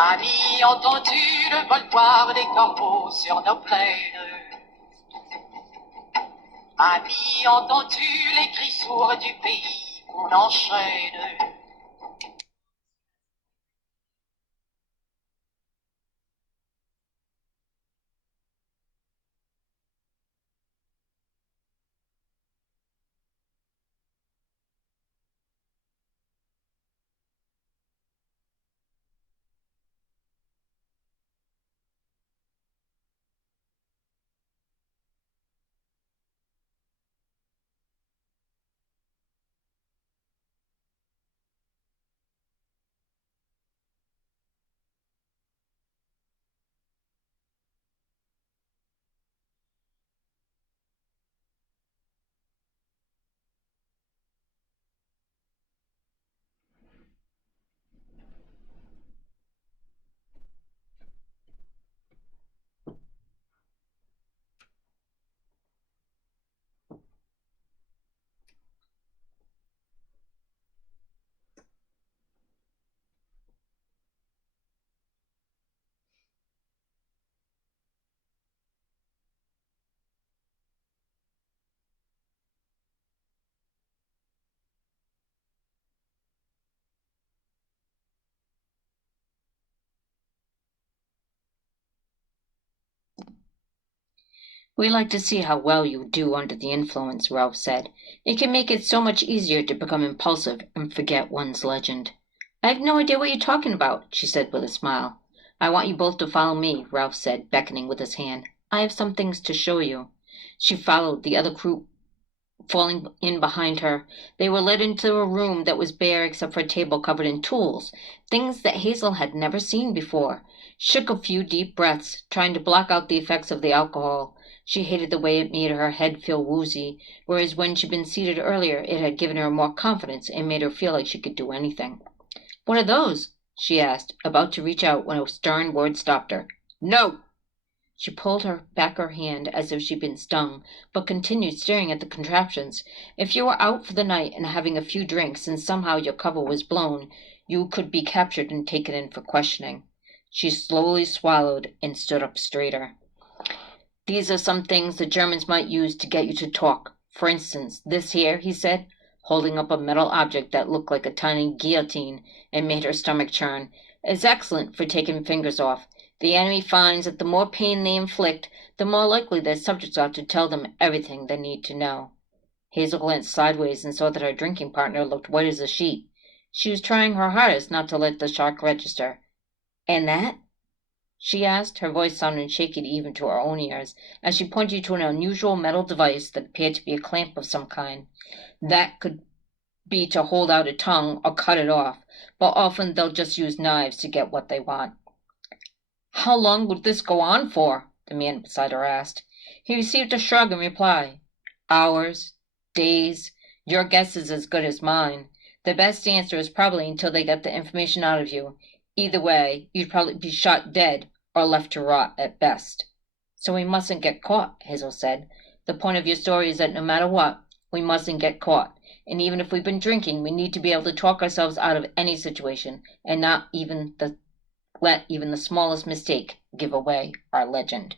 Amis, entendu le voltoire des corbeaux sur nos plaines. Amis, entendu les cris sourds du pays qu'on enchaîne. We like to see how well you do under the influence, Ralph said. It can make it so much easier to become impulsive and forget one's legend. I have no idea what you're talking about, she said with a smile. I want you both to follow me, Ralph said, beckoning with his hand. I have some things to show you. She followed, the other crew falling in behind her. They were led into a room that was bare except for a table covered in tools, things that Hazel had never seen before. She took a few deep breaths, trying to block out the effects of the alcohol. She hated the way it made her head feel woozy, whereas when she'd been seated earlier it had given her more confidence and made her feel like she could do anything. What are those? She asked, about to reach out when a stern word stopped her. No! She pulled her hand as if she'd been stung, but continued staring at the contraptions. If you were out for the night and having a few drinks and somehow your cover was blown, you could be captured and taken in for questioning. She slowly swallowed and stood up straighter. These are some things the Germans might use to get you to talk. For instance, this here, he said, holding up a metal object that looked like a tiny guillotine and made her stomach churn, is excellent for taking fingers off. The enemy finds that the more pain they inflict, the more likely their subjects are to tell them everything they need to know. Hazel glanced sideways and saw that her drinking partner looked white as a sheet. She was trying her hardest not to let the shock register. And that? She asked, her voice sounding shaky even to her own ears, as she pointed to an unusual metal device that appeared to be a clamp of some kind. That could be to hold out a tongue or cut it off, but often they'll just use knives to get what they want. How long would this go on for? The man beside her asked. He received a shrug in reply. Hours, days, your guess is as good as mine. The best answer is probably until they get the information out of you. Either way, you'd probably be shot dead or left to rot at best. So we mustn't get caught, Hazel said. The point of your story is that no matter what, we mustn't get caught. And even if we've been drinking, we need to be able to talk ourselves out of any situation and not let even the smallest mistake give away our legend.